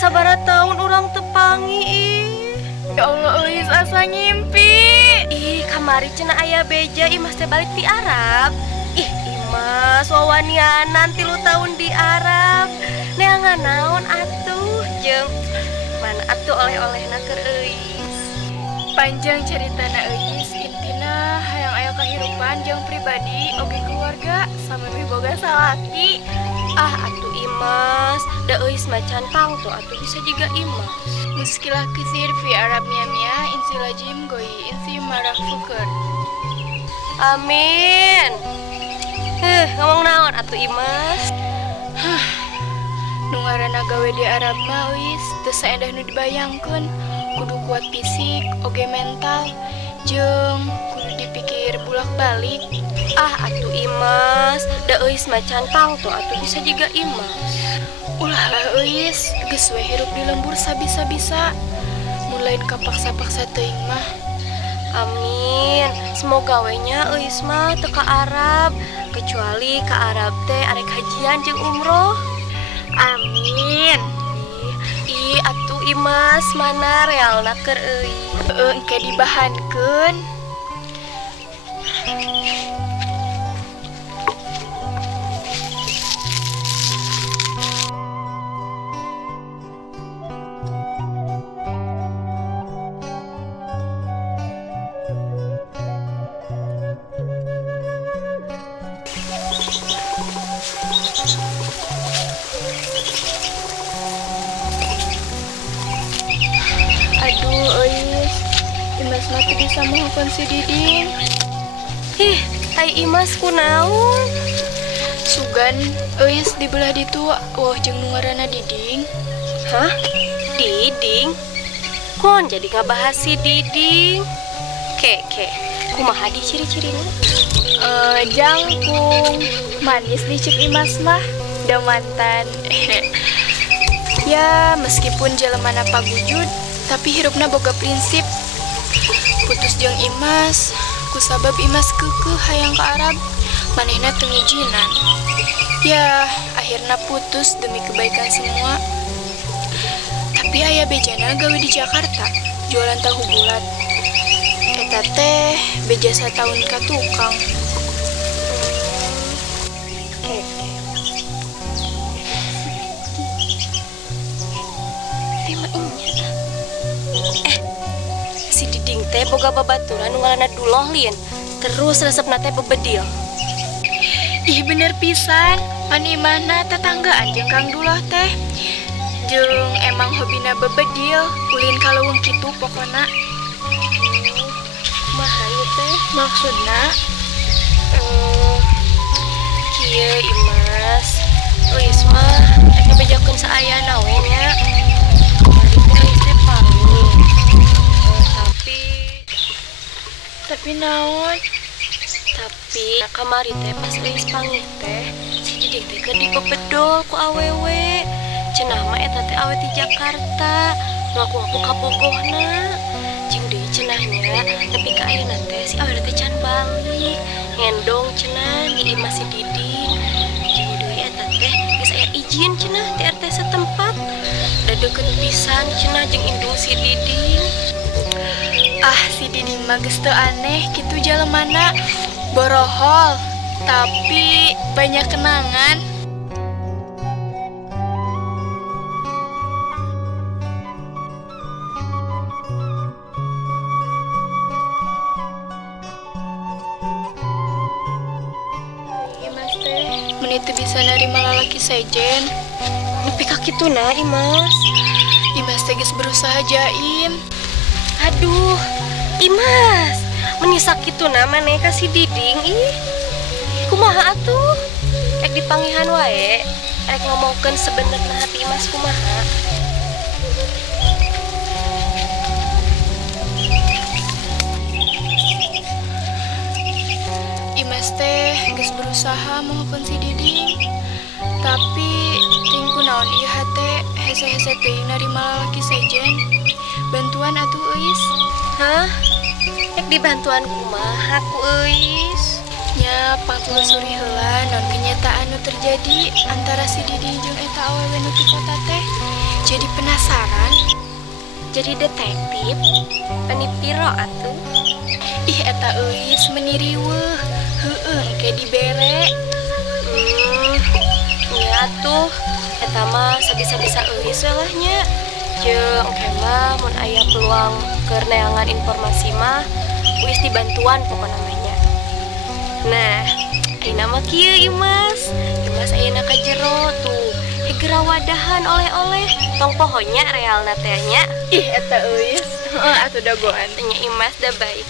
sabara tahun orang tepangi ih. Ya Allah, euis asa ngimpi. Ih, kamari cenah aya beja Imas teh balik di Arab. Ih, Imas wawanianan 3 tahun di Arab. Neangan naon atuh jeung mana atuh oleh-olehna keur euis. Panjang ceritana euis, intina hayang aya kahirupan jeung pribadi oge keluarga samemi boga salaki. Ah atuh Imas, da euis macan pangto atuh bisa juga Imas. Muskilah kisir fi Arab mia insi lajim goi insi marah fuker. Amin. Ngomong naon atuh Imas? Nu ngaranna gawe di Arab mah euis teu saendah nu dibayangkeun. Kudu kuat fisik, oge mental, jeung kudu dipikir bulak-balik. Ah atuh Imas, da euis macan pangto atuh bisa juga Imas. Ulah lah euis, geus we hirup di lembur sabisa-bisa. Mulain kapaksa-paksa teuing mah. Amin. Semoga we nya euis mah teu ka Arab, kecuali ka Arab teh arek hajian jeung umroh. Amin. Ih atuh Imas, mana realna keur euis? Engke dibahankeun. Aduh, euis. Imas mah teu bisa mohon si Diding. Ih, ai Imas kunaon? Sugan euis di belah ditu wah jeung nu ngaranna Diding. Hah? Diding? Kon jadi ngabahas si Diding? Ke, kumaha di ciri-cirina? Jangkung, manis nih cek Imas mah, da mantan. Ya, meskipun jelemana pagujud, tapi hirupna boga prinsip. Putus jeung Imas, kusabab Imas keukeuh hayang ka Arab, manehna teu ngijinan. Ya, akhirna putus demi kebaikan semua. Tapi aya bejana gawe di Jakarta, jualan tahu bulat. Eta teh beja satahun ka tukang. Si Diding teh boga babaturan nu ngaranna Duloh Lin. Terus resepna teh bebedil. Ih bener pisan, pan imahna tetanggaan jeung Kang Duloh teh. Jeung emang hobina bebedil, ulin kaleuweung kitu pokona. Kumaha ieu teh? Maksudna Kieu Imas. Euis mah rek bejakeun saayana we nya. Bari teh euis teh pami. tapi naon? Tapi kamari teh pas euis pangih teh si Diding teh keur dipebedol ku awewe. Cenah mah eta teh awe di Jakarta, ngaku-ngaku kabogohna. Jeung deui cenahnya nepi ka ayeuna teh si awewe teh can balik. Ngendong cenah di imah si Diding. Jeung deui eta teh geus aya izin cenah ti RT setempat. Da deukeut pisan cenah jeung indung si Diding. Ah, si Diding mah geus teu aneh kitu jalemana. Borohol, tapi banyak kenangan. Imas teh, menit teu bisa nerima lalaki sejen. Nepi ka kituna Imas. Imas teh geus berusaha jaim. Aduh, Imas, menisak gitu namanya ka si Diding ih. Kumaha atuh? Rek dipanggihan wae, rek ngomongkeun sebenarnya hati Imas kumaha. Imas teh geus berusaha menghukum si Diding, tapi tingku naon ieu teh hese-hese teuing narima lalaki sejen. Bantuan atuh euis. Hah? Rek dibantuan kumaha ku euis? Nya pangtelusuri heula naon kenyataan nu terjadi antara si Diding jeung eta awewe nu ti kota teh. Jadi penasaran, Jadi detektif? Penipiro atuh? ih eta euis meniriweuh. Heueuh engke dibere. Nya atuh, eta mah sabisa-bisa euis we lah nya. Jeung engke mah mun aya peluang keur neangan informasi mah wis dibantuan pokona namanya. Nah, ayeuna mah kieu Imas. Imas ayeuna ka jero tuh. Hegera wadahan oleh-oleh. Tong pohonya realna teh nya. Ih eta euis. Heeh atuh dagoan. Nya Imas da baik.